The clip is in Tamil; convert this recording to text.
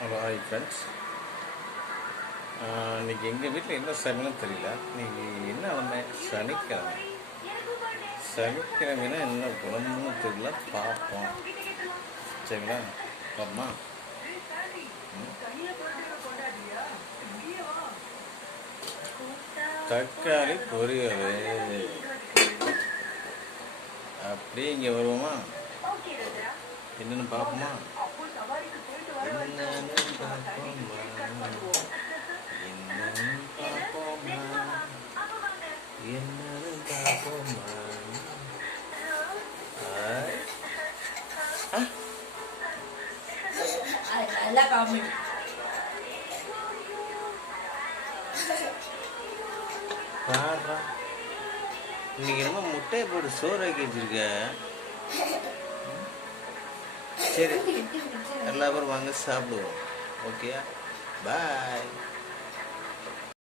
ஹலோ ஹாய் ஃப்ரெண்ட்ஸ் இன்னைக்கு எங்கள் வீட்டில் என்ன சமையலும் தெரியல. இன்னைக்கு என்ன கிழமை சனிக்கிழமை. சனிக்கிழமைனா என்ன குழம்புன்னு தெரியல. பார்ப்போம் சரிங்களா? பார்ப்போமா தக்காளி பொரியல். அப்படியே இங்கே வருவோமா? என்னென்னு பார்ப்போமா என்னன்னு பார்ப்போமா என்னன்னு பார்ப்போமா என்னன்னு பார்ப்போமா ஆய். நல்லா காமெடி இன்னைக்கு ரொம்ப முட்டையை போட்டு சோறு ஆக்கி வச்சிருக்க. சரி. எல்லா பேரும் வாங்க சாப்பிடுவோம். Okay bye